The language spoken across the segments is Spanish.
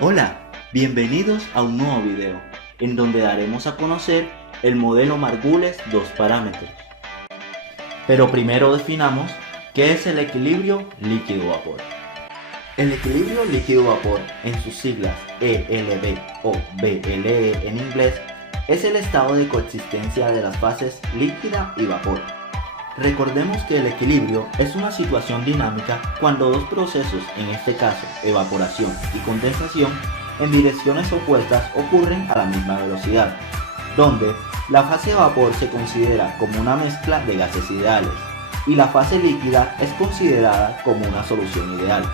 Hola, bienvenidos a un nuevo video, en donde daremos a conocer el modelo Margules 2 parámetros. Pero primero definamos qué es el equilibrio líquido-vapor. El equilibrio líquido-vapor, en sus siglas ELV o BLE en inglés, es el estado de coexistencia de las fases líquida y vapor. Recordemos que el equilibrio es una situación dinámica cuando dos procesos, en este caso evaporación y condensación, en direcciones opuestas ocurren a la misma velocidad, donde la fase vapor se considera como una mezcla de gases ideales y la fase líquida es considerada como una solución ideal.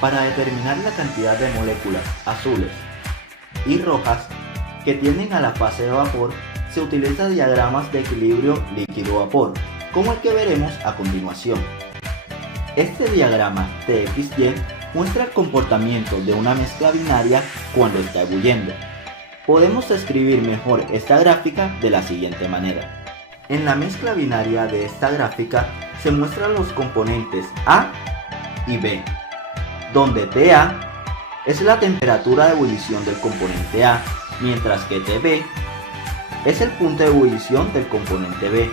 Para determinar la cantidad de moléculas azules y rojas que tienden a la fase de vapor, se utilizan diagramas de equilibrio líquido-vapor, como el que veremos a continuación. Este diagrama TXY muestra el comportamiento de una mezcla binaria cuando está ebulliendo. Podemos describir mejor esta gráfica de la siguiente manera. En la mezcla binaria de esta gráfica se muestran los componentes A y B, donde TA es la temperatura de ebullición del componente A, mientras que TB es el punto de ebullición del componente B.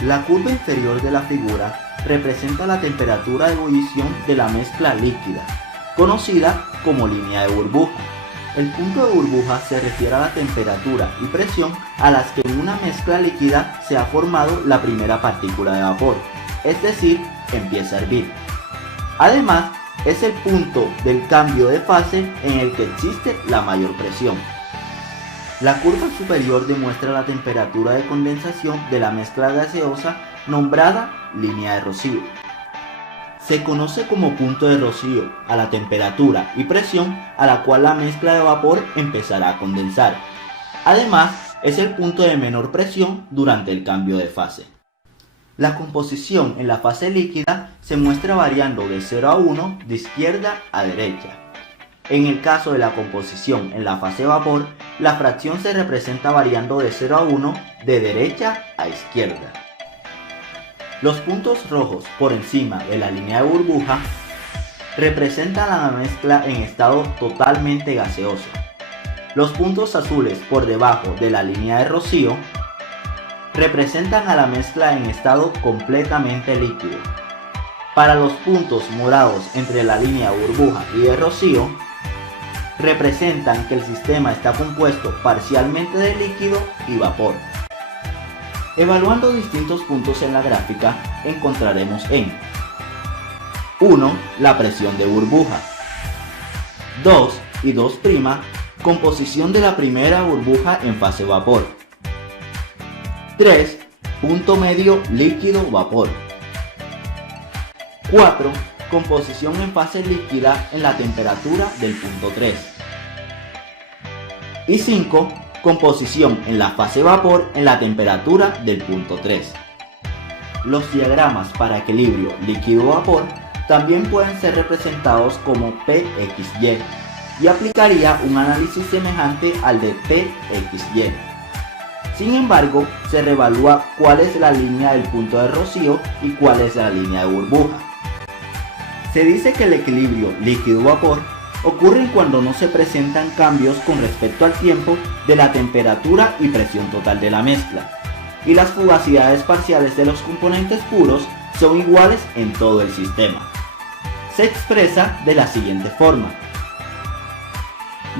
La curva inferior de la figura representa la temperatura de ebullición de la mezcla líquida, conocida como línea de burbuja. El punto de burbuja se refiere a la temperatura y presión a las que en una mezcla líquida se ha formado la primera partícula de vapor, es decir, empieza a hervir. Además, es el punto del cambio de fase en el que existe la mayor presión. La curva superior demuestra la temperatura de condensación de la mezcla gaseosa nombrada línea de rocío. Se conoce como punto de rocío a la temperatura y presión a la cual la mezcla de vapor empezará a condensar. Además, es el punto de menor presión durante el cambio de fase. La composición en la fase líquida se muestra variando de 0 a 1 de izquierda a derecha. En el caso de la composición en la fase vapor, la fracción se representa variando de 0 a 1 de derecha a izquierda. Los puntos rojos por encima de la línea de burbuja representan a la mezcla en estado totalmente gaseoso. Los puntos azules por debajo de la línea de rocío representan a la mezcla en estado completamente líquido. Para los puntos morados entre la línea de burbuja y de rocío, representan que el sistema está compuesto parcialmente de líquido y vapor. Evaluando distintos puntos en la gráfica, encontraremos en 1. La presión de burbuja. 2 y 2', composición de la primera burbuja en fase vapor. 3. Punto medio líquido-vapor. 4. Composición en fase líquida en la temperatura del punto 3. Y 5. Composición en la fase vapor en la temperatura del punto 3. Los diagramas para equilibrio líquido-vapor también pueden ser representados como PXY y aplicaría un análisis semejante al de PXY. Sin embargo, se reevalúa cuál es la línea del punto de rocío y cuál es la línea de burbuja. Se dice que el equilibrio líquido-vapor ocurre cuando no se presentan cambios con respecto al tiempo de la temperatura y presión total de la mezcla, y las fugacidades parciales de los componentes puros son iguales en todo el sistema. Se expresa de la siguiente forma.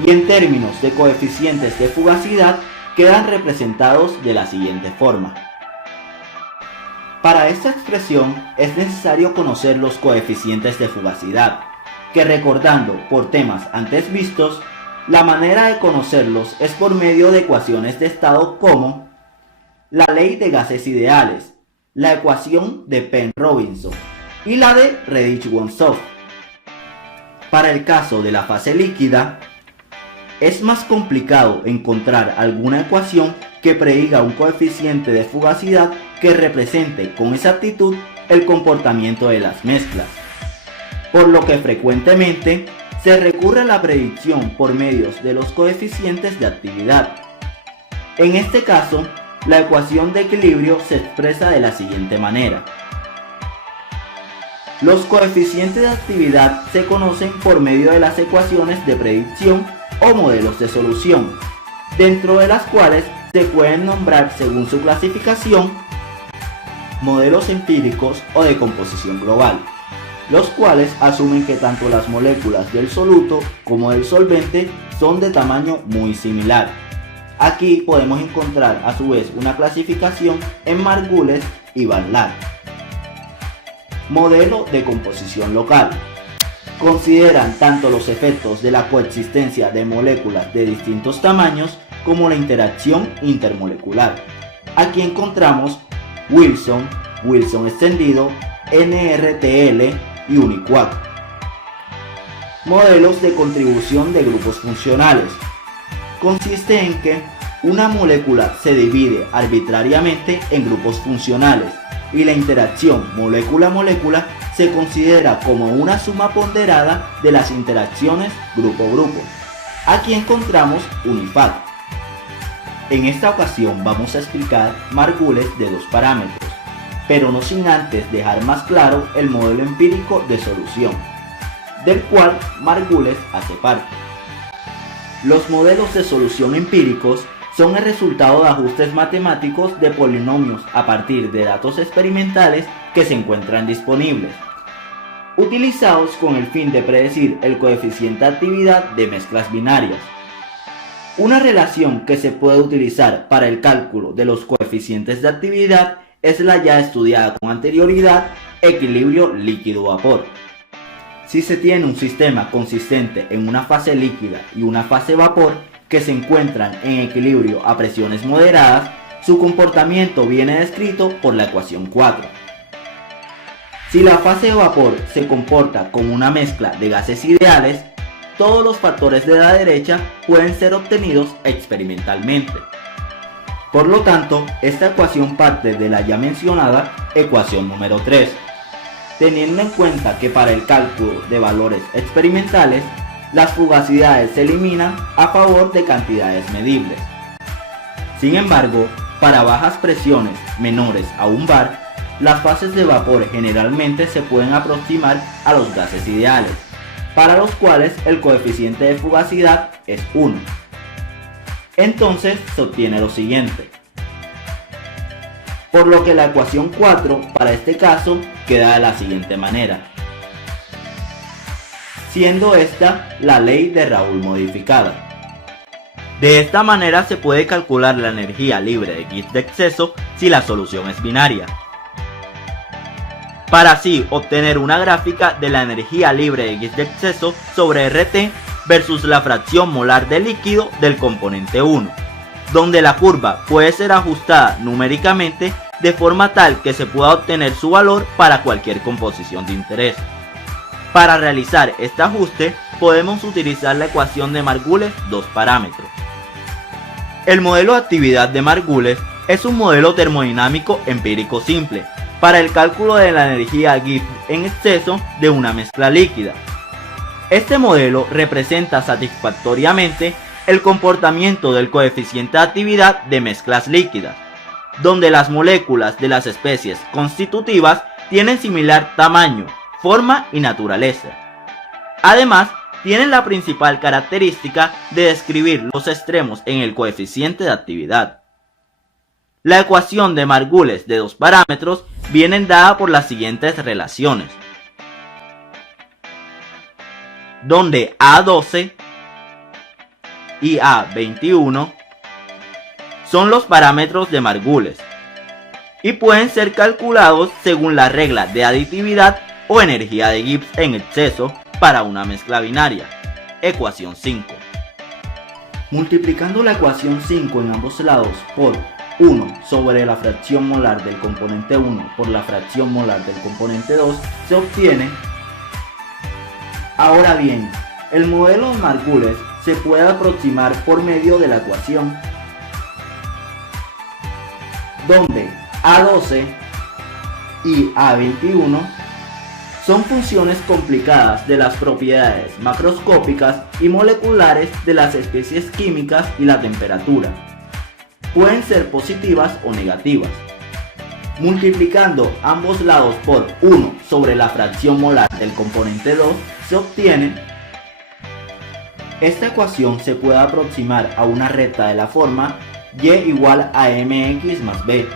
Y en términos de coeficientes de fugacidad quedan representados de la siguiente forma. Para esta expresión es necesario conocer los coeficientes de fugacidad, que recordando por temas antes vistos, la manera de conocerlos es por medio de ecuaciones de estado como la ley de gases ideales, la ecuación de Penn-Robinson y la de Redlich-Wonsoff. Para el caso de la fase líquida, es más complicado encontrar alguna ecuación que prediga un coeficiente de fugacidad que represente con exactitud el comportamiento de las mezclas, por lo que frecuentemente se recurre a la predicción por medios de los coeficientes de actividad. En este caso, la ecuación de equilibrio se expresa de la siguiente manera. Los coeficientes de actividad se conocen por medio de las ecuaciones de predicción o modelos de solución, dentro de las cuales se pueden nombrar, según su clasificación, modelos empíricos o de composición global, los cuales asumen que tanto las moléculas del soluto como del solvente son de tamaño muy similar. Aquí podemos encontrar a su vez una clasificación en Margules y Van Laat. Modelo de composición local. Consideran tanto los efectos de la coexistencia de moléculas de distintos tamaños como la interacción intermolecular. Aquí encontramos Wilson, Wilson extendido, NRTL y UniQuAC. Modelos de contribución de grupos funcionales. Consiste en que una molécula se divide arbitrariamente en grupos funcionales y la interacción molécula-molécula se considera como una suma ponderada de las interacciones grupo-grupo. Aquí encontramos UniFAC. En esta ocasión vamos a explicar Margules de dos parámetros, pero no sin antes dejar más claro el modelo empírico de solución, del cual Margules hace parte. Los modelos de solución empíricos son el resultado de ajustes matemáticos de polinomios a partir de datos experimentales que se encuentran disponibles, utilizados con el fin de predecir el coeficiente de actividad de mezclas binarias. Una relación que se puede utilizar para el cálculo de los coeficientes de actividad es la ya estudiada con anterioridad equilibrio líquido-vapor. Si se tiene un sistema consistente en una fase líquida y una fase vapor que se encuentran en equilibrio a presiones moderadas, su comportamiento viene descrito por la ecuación 4. Si la fase de vapor se comporta como una mezcla de gases ideales, todos los factores de la derecha pueden ser obtenidos experimentalmente. Por lo tanto, esta ecuación parte de la ya mencionada ecuación número 3, teniendo en cuenta que para el cálculo de valores experimentales, las fugacidades se eliminan a favor de cantidades medibles. Sin embargo, para bajas presiones menores a 1 bar, las fases de vapor generalmente se pueden aproximar a los gases ideales, para los cuales el coeficiente de fugacidad es 1. Entonces se obtiene lo siguiente, por lo que la ecuación 4 para este caso queda de la siguiente manera, siendo esta la ley de Raoul modificada. De esta manera se puede calcular la energía libre de Gibbs de exceso si la solución es binaria, para así obtener una gráfica de la energía libre de Gibbs de exceso sobre RT versus la fracción molar de líquido del componente 1, donde la curva puede ser ajustada numéricamente de forma tal que se pueda obtener su valor para cualquier composición de interés. Para realizar este ajuste podemos utilizar la ecuación de Margules dos parámetros. El modelo de actividad de Margules es un modelo termodinámico empírico simple para el cálculo de la energía Gibbs en exceso de una mezcla líquida. Este modelo representa satisfactoriamente el comportamiento del coeficiente de actividad de mezclas líquidas, donde las moléculas de las especies constitutivas tienen similar tamaño, forma y naturaleza. Además, tienen la principal característica de describir los extremos en el coeficiente de actividad. La ecuación de Margules de dos parámetros viene dada por las siguientes relaciones, donde A12 y A21 son los parámetros de Margules y pueden ser calculados según la regla de aditividad o energía de Gibbs en exceso para una mezcla binaria, ecuación 5. Multiplicando la ecuación 5 en ambos lados por 1 sobre la fracción molar del componente 1 por la fracción molar del componente 2 se obtiene. Ahora bien, el modelo de Margules se puede aproximar por medio de la ecuación, donde A12 y A21 son funciones complicadas de las propiedades macroscópicas y moleculares de las especies químicas y la temperatura. Pueden ser positivas o negativas. Multiplicando ambos lados por 1 sobre la fracción molar del componente 2 se obtiene. Esta ecuación se puede aproximar a una recta de la forma y igual a mx más b,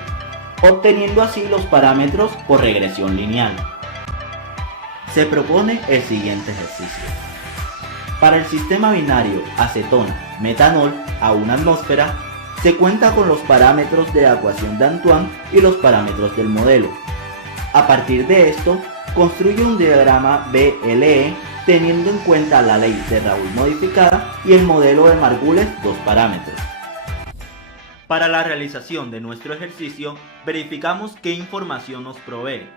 obteniendo así los parámetros por regresión lineal. Se propone el siguiente ejercicio. Para el sistema binario acetona-metanol a 1 atmósfera, se cuenta con los parámetros de la ecuación de Antoine y los parámetros del modelo. A partir de esto, construye un diagrama BLE teniendo en cuenta la ley de Raoult modificada y el modelo de Margules 2 parámetros. Para la realización de nuestro ejercicio, verificamos qué información nos provee.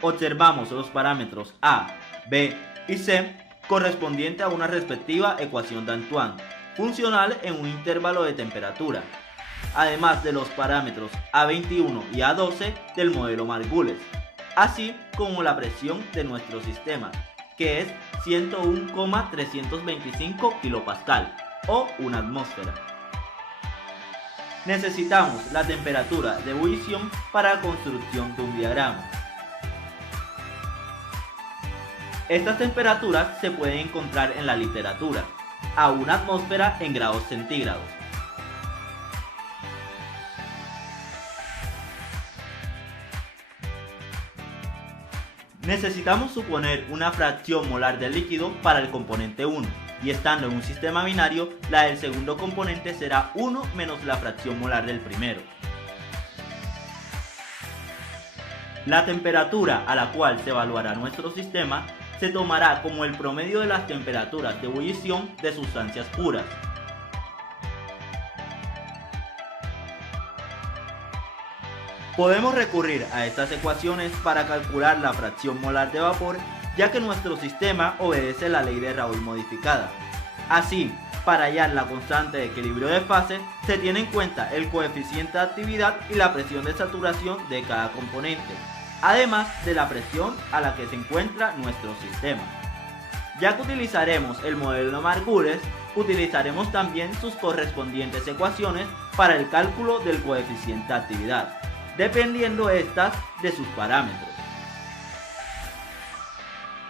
Observamos los parámetros A, B y C correspondiente a una respectiva ecuación de Antoine, funcional en un intervalo de temperatura, además de los parámetros A21 y A12 del modelo Margules, así como la presión de nuestro sistema, que es 101,325 kPa o 1 atmósfera. Necesitamos la temperatura de ebullición para la construcción de un diagrama. Estas temperaturas se pueden encontrar en la literatura, a 1 atmósfera en grados centígrados. Necesitamos suponer una fracción molar del líquido para el componente 1, y estando en un sistema binario, la del segundo componente será 1 menos la fracción molar del primero. La temperatura a la cual se evaluará nuestro sistema se tomará como el promedio de las temperaturas de ebullición de sustancias puras. Podemos recurrir a estas ecuaciones para calcular la fracción molar de vapor, ya que nuestro sistema obedece la ley de Raoult modificada. Así, para hallar la constante de equilibrio de fase, se tiene en cuenta el coeficiente de actividad y la presión de saturación de cada componente, además de la presión a la que se encuentra nuestro sistema. Ya que utilizaremos el modelo Margules, utilizaremos también sus correspondientes ecuaciones para el cálculo del coeficiente de actividad, dependiendo estas de sus parámetros.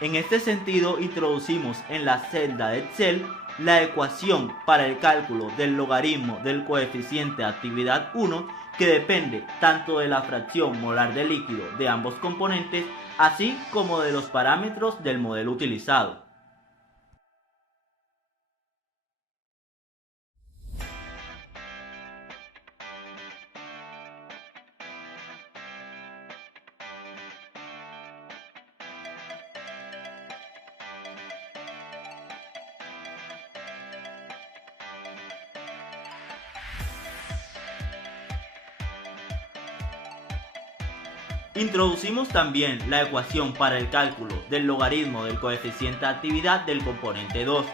En este sentido, introducimos en la celda de Excel la ecuación para el cálculo del logaritmo del coeficiente de actividad 1, que depende tanto de la fracción molar de líquido de ambos componentes, así como de los parámetros del modelo utilizado. Introducimos también la ecuación para el cálculo del logaritmo del coeficiente de actividad del componente 2,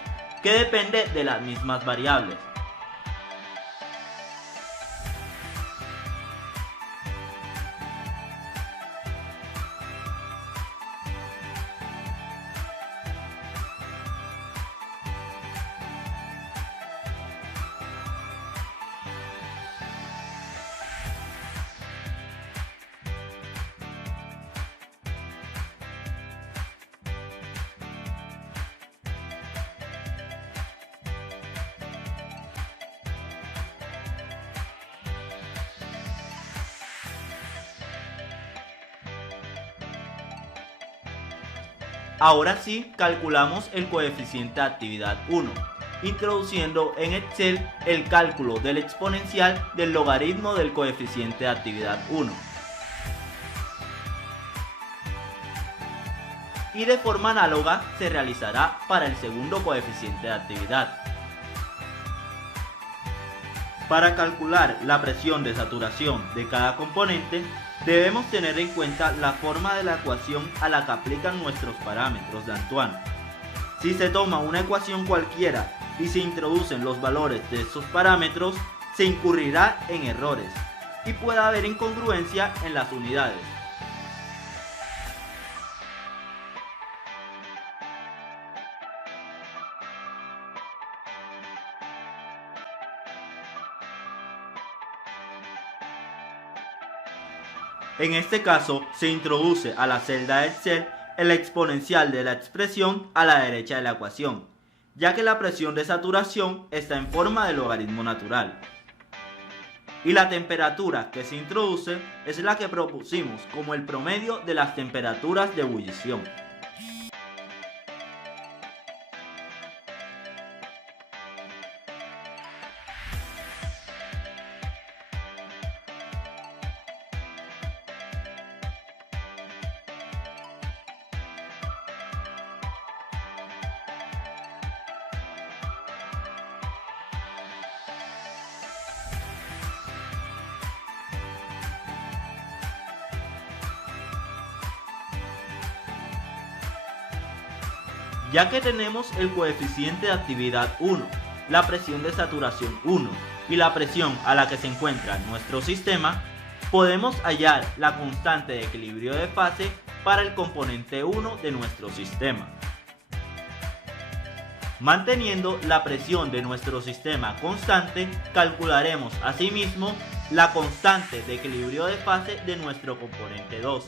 que depende de las mismas variables. Ahora sí, calculamos el coeficiente de actividad 1, introduciendo en Excel el cálculo del exponencial del logaritmo del coeficiente de actividad 1. Y de forma análoga se realizará para el segundo coeficiente de actividad. Para calcular la presión de saturación de cada componente, debemos tener en cuenta la forma de la ecuación a la que aplican nuestros parámetros de Antoine. Si se toma una ecuación cualquiera y se introducen los valores de estos parámetros, se incurrirá en errores y puede haber incongruencia en las unidades. En este caso, se introduce a la celda de Excel el exponencial de la expresión a la derecha de la ecuación, ya que la presión de saturación está en forma de logaritmo natural. Y la temperatura que se introduce es la que propusimos como el promedio de las temperaturas de ebullición. Ya que tenemos el coeficiente de actividad 1, la presión de saturación 1 y la presión a la que se encuentra nuestro sistema, podemos hallar la constante de equilibrio de fase para el componente 1 de nuestro sistema. Manteniendo la presión de nuestro sistema constante, calcularemos asimismo la constante de equilibrio de fase de nuestro componente 2.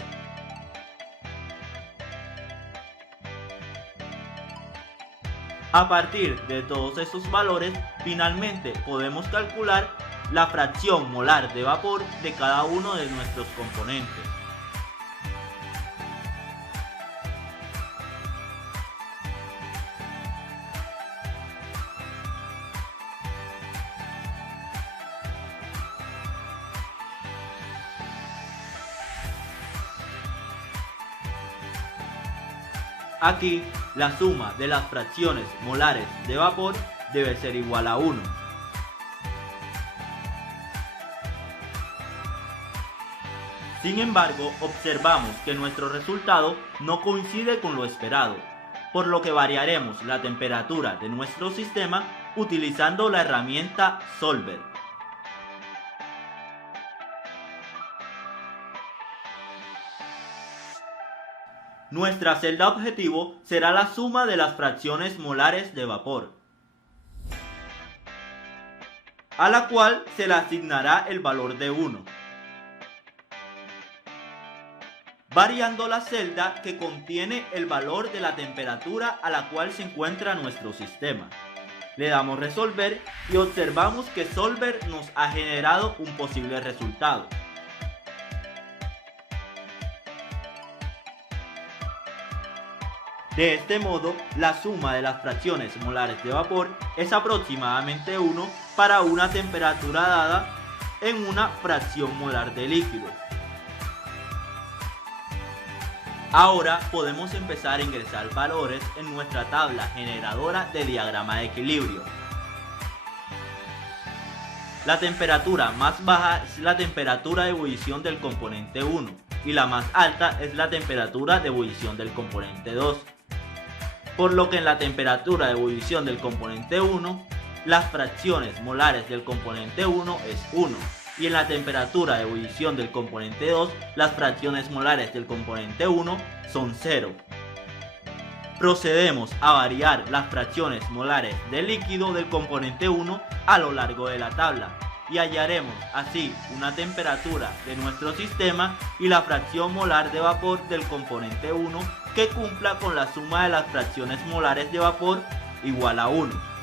A partir de todos estos valores, finalmente podemos calcular la fracción molar de vapor de cada uno de nuestros componentes. Aquí, la suma de las fracciones molares de vapor debe ser igual a 1. Sin embargo, observamos que nuestro resultado no coincide con lo esperado, por lo que variaremos la temperatura de nuestro sistema utilizando la herramienta Solver. Nuestra celda objetivo será la suma de las fracciones molares de vapor, a la cual se le asignará el valor de 1, variando la celda que contiene el valor de la temperatura a la cual se encuentra nuestro sistema. Le damos resolver y observamos que Solver nos ha generado un posible resultado. De este modo, la suma de las fracciones molares de vapor es aproximadamente 1 para una temperatura dada en una fracción molar de líquido. Ahora podemos empezar a ingresar valores en nuestra tabla generadora de diagrama de equilibrio. La temperatura más baja es la temperatura de ebullición del componente 1 y la más alta es la temperatura de ebullición del componente 2. Por lo que en la temperatura de ebullición del componente 1, las fracciones molares del componente 1 es 1, y en la temperatura de ebullición del componente 2, las fracciones molares del componente 1 son 0. Procedemos a variar las fracciones molares del líquido del componente 1 a lo largo de la tabla, y hallaremos así una temperatura de nuestro sistema y la fracción molar de vapor del componente 1 que cumpla con la suma de las fracciones molares de vapor igual a 1.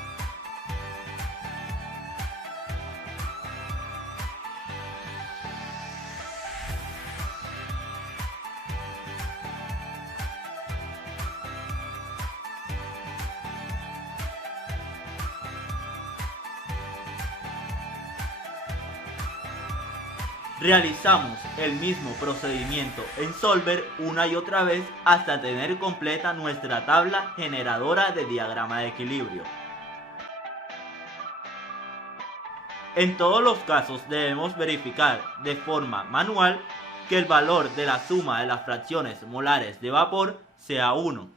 Realizamos el mismo procedimiento en Solver una y otra vez hasta tener completa nuestra tabla generadora de diagrama de equilibrio. En todos los casos debemos verificar de forma manual que el valor de la suma de las fracciones molares de vapor sea 1.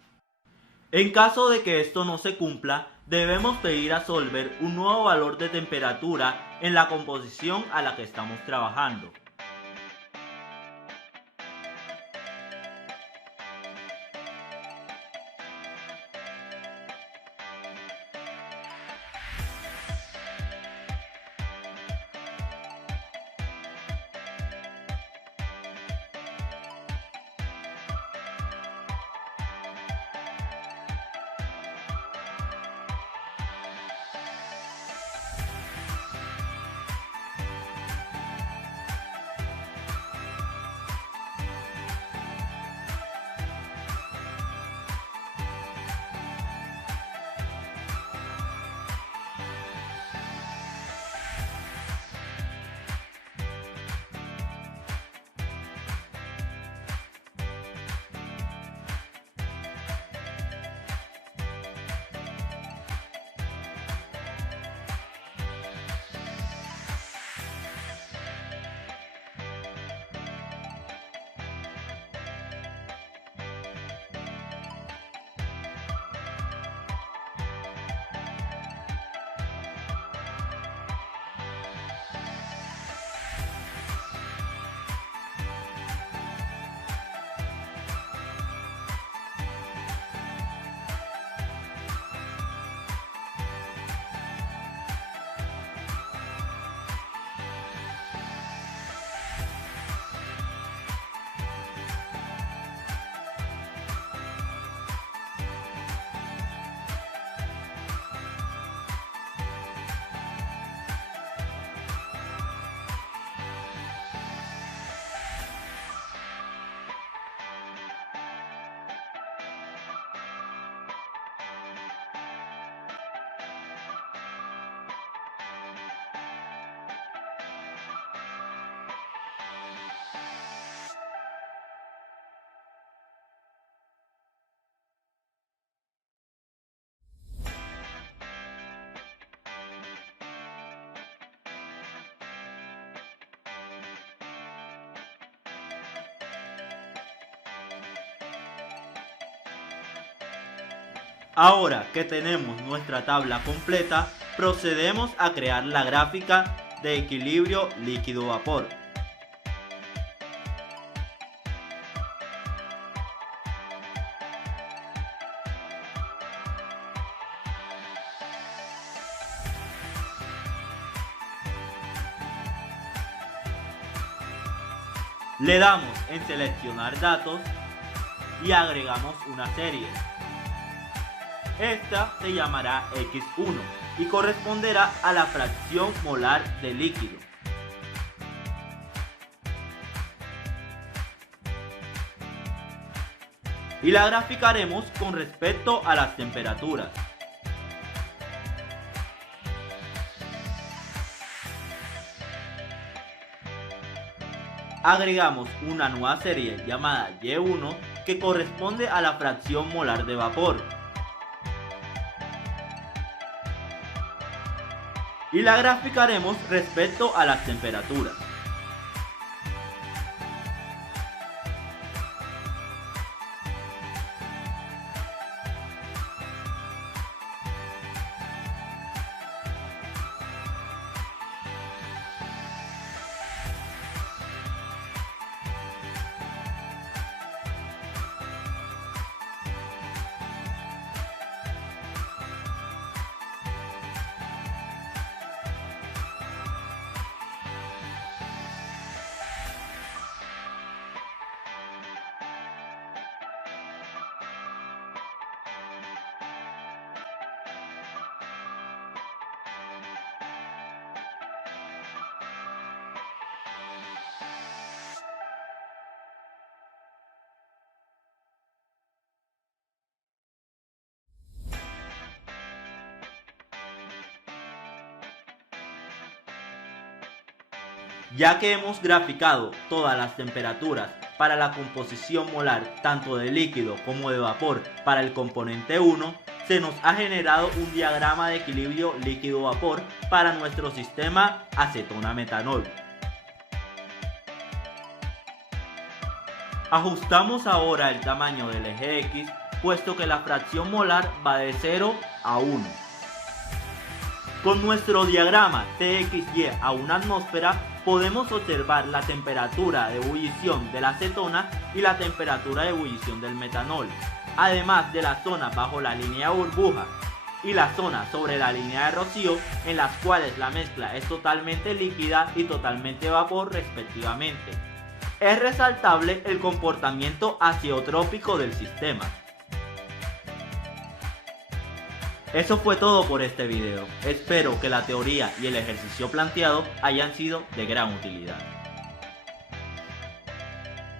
En caso de que esto no se cumpla, debemos pedir a Solver un nuevo valor de temperatura en la composición a la que estamos trabajando. Ahora que tenemos nuestra tabla completa, procedemos a crear la gráfica de equilibrio líquido-vapor. Le damos en seleccionar datos y agregamos una serie. Esta se llamará X1 y corresponderá a la fracción molar de líquido. Y la graficaremos con respecto a las temperaturas. Agregamos una nueva serie llamada Y1 que corresponde a la fracción molar de vapor. Y la graficaremos respecto a las temperaturas. Ya que hemos graficado todas las temperaturas para la composición molar tanto de líquido como de vapor para el componente 1, se nos ha generado un diagrama de equilibrio líquido-vapor para nuestro sistema acetona-metanol. Ajustamos ahora el tamaño del eje X, puesto que la fracción molar va de 0 a 1. Con nuestro diagrama TXY a una atmósfera podemos observar la temperatura de ebullición de la acetona y la temperatura de ebullición del metanol, además de la zona bajo la línea de burbuja y la zona sobre la línea de rocío, en las cuales la mezcla es totalmente líquida y totalmente vapor respectivamente. Es resaltable el comportamiento azeotrópico del sistema. Eso fue todo por este video. Espero que la teoría y el ejercicio planteado hayan sido de gran utilidad.